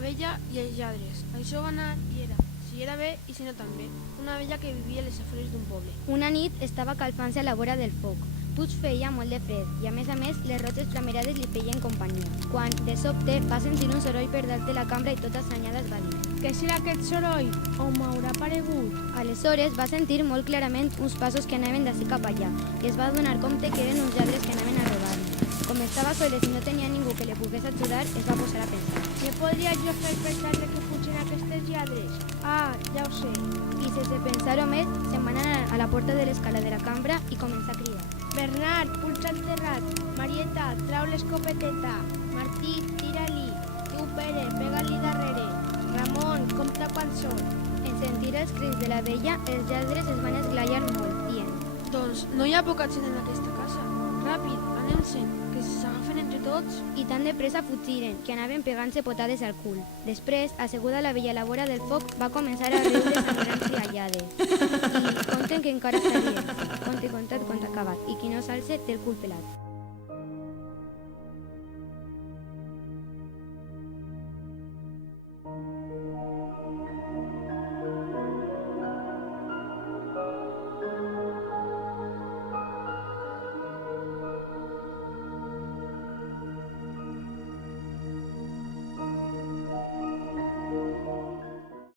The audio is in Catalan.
vella i els lladres. Això va anar i era, si era bé i si no també, una vella que vivia a les afores d'un poble. Una nit estava calfant-se a la vora del foc. Puig feia molt de fred i a més les roques flamerades li feien companyia. Quan, de sobte, va sentir un soroll per dalt de la cambra i tota assenyada es va dir: Què serà aquest soroll? On m'haurà aparegut? Aleshores va sentir molt clarament uns passos que anaven d'ací cap allà i es va donar compte que eren uns lladres que anaven a robar-lo. Com estava soles i no tenia ningú que li pogués ajudar, es va posar a pensar. Què podria jo fer per tal que fugin aquestes lladres? Ah, ja ho sé. I sense pensar-ho més, se'n va anar a la porta de l'escala de la cambra i començà a cridar: Bernat, pulsa enterrat. Marieta, trau l'escopeteta. Martí, tira-li. Tu, Pere, pega-li darrere. Ramon, compta quan són. En sentir els crits de la vella, els lladres es van esglaiar molt, dient: Doncs no hi ha poca gent en aquesta casa. Ràpid, anem-se'n, que s'agafen entre tots. I tan de pressa fugiren, que anaven pegant-se potades al cul. Després, asseguda la vella a la vora del foc, va començar a riure sangrants i allades. I conten que encara està rient. Conte contat, conte acabat. I qui no s'alce té el cul pelat.